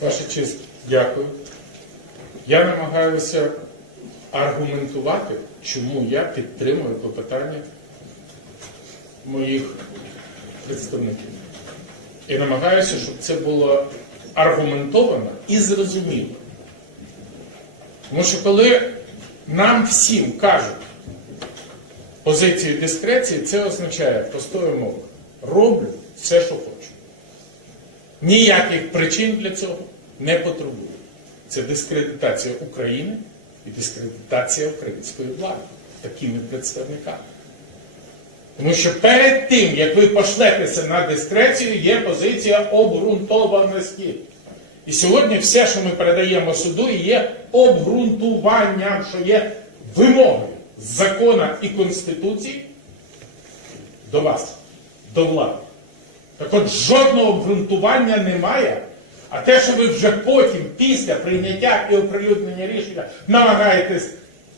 Ваша честь, дякую. Я намагаюся аргументувати, чому я підтримую клопотання моїх представників. І намагаюся, щоб це було аргументовано і зрозуміло. Тому що коли нам всім кажуть позицію дискреції, це означає простою мовою. Роблю все, що хочу. Ніяких причин для цього не потребую. Це дискредитація України і дискредитація української влади такими представниками. Тому що перед тим, як ви пошлетеся на дискрецію, є позиція обґрунтованості. І сьогодні все, що ми передаємо суду, є обґрунтуванням, що є вимогою закона і Конституції до вас, до влади. Так от жодного обґрунтування немає. А те, що ви вже потім, після прийняття і оприлюднення рішення, намагаєтесь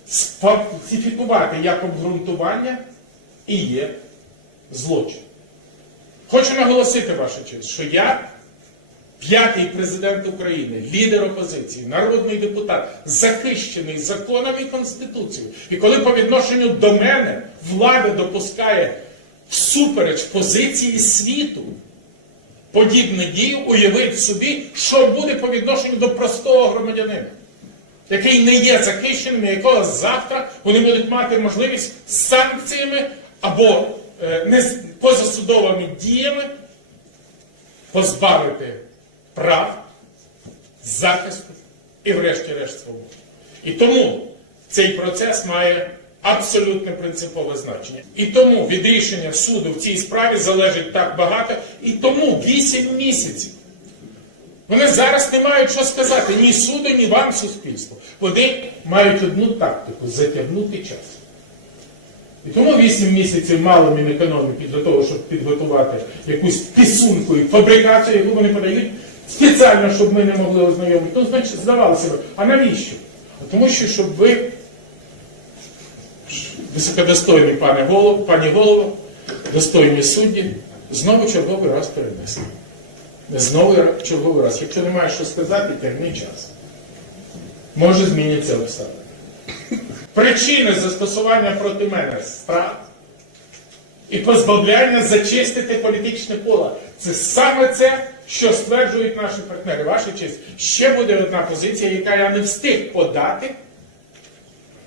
сфальсифікувати як обґрунтування, і є злочин. Хочу наголосити, ваша честь, що я п'ятий президент України, лідер опозиції, народний депутат, захищений законом і Конституцією. І коли по відношенню до мене влада допускає всупереч позиції світу, подібні дії, уявіть собі, що буде по відношенню до простого громадянина, який не є захищеним, якого завтра вони будуть мати можливість санкціями або е, позасудовими діями позбавити прав, захисту і, врешті-решт, свободи. І тому цей процес має абсолютно принципове значення. І тому від рішення суду в цій справі залежить так багато, і тому 8 місяців. Вони зараз не мають що сказати ні суду, ні вам, суспільству. Вони мають одну тактику затягнути час. І тому 8 місяців мало Мінекономіки для того, щоб підготувати якусь пісунку і фабрикацію, яку вони подають спеціально, щоб ми не могли ознайомити. Ну, значить, здавалося б, а навіщо? Тому що, щоб ви, високодостойний пане голово, пані голово, достойні судді, знову черговий раз перенесли. Знову черговий раз. Якщо немає що сказати, тягни час. Може зміняться обставини. Причини застосування проти мене страт і позбавляння зачистити політичне поле. Це саме це, що стверджують наші партнери. Ваша честь, ще буде одна позиція, яка я не встиг подати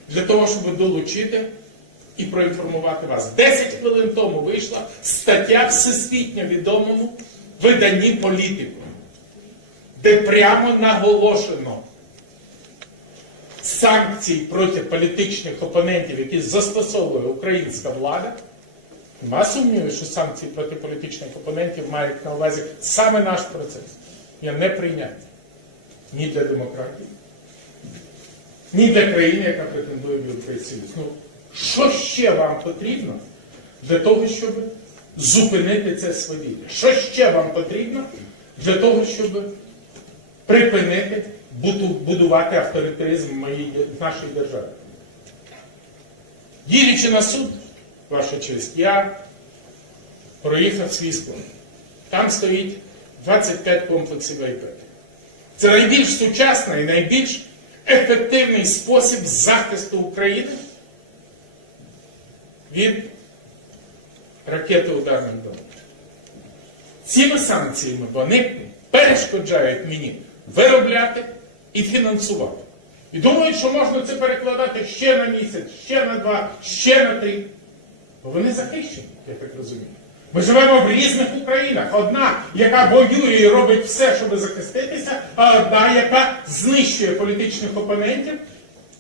для того, щоб долучити і проінформувати вас. Десять хвилин тому вийшла стаття всесвітньо відомому виданні політику, де прямо наголошено санкцій проти політичних опонентів, які застосовує українська влада. Нема сумніву, що санкції проти політичних опонентів мають на увазі саме наш процес. Є неприйнятні ні для демократії, ні для країни, яка претендує в Європейський Союз. Що ще вам потрібно для того, щоб зупинити це свавілля? Що ще вам потрібно для того, щоб припинити будувати авторитаризм в нашій державі? Їдучи на суд, ваша честь, я проїхав свій склад. Там стоїть 25 комплексів iPad. Це найбільш сучасний і найбільш ефективний спосіб захисту України від ракети ударних дронів. Цими санкціями вони перешкоджають мені виробляти і фінансувати. І думають, що можна це перекладати ще на місяць, ще на два, ще на три. Бо вони захищені, я так розумію. Ми живемо в різних Українах. Одна, яка воює і робить все, щоб захиститися, а одна, яка знищує політичних опонентів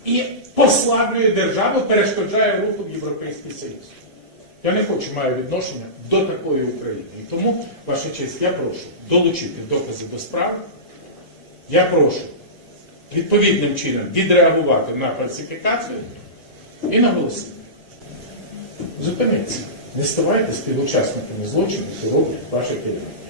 і послаблює державу, перешкоджає руху в Європейський Союз. Я не хочу маю відношення до такої України. І тому, ваша честь, я прошу долучити докази до справи. Я прошу відповідним чином відреагувати на фальсифікацію і наголосити. Зупиніться. Не ставайте співучасниками злочину, які роблять ваше керівництво.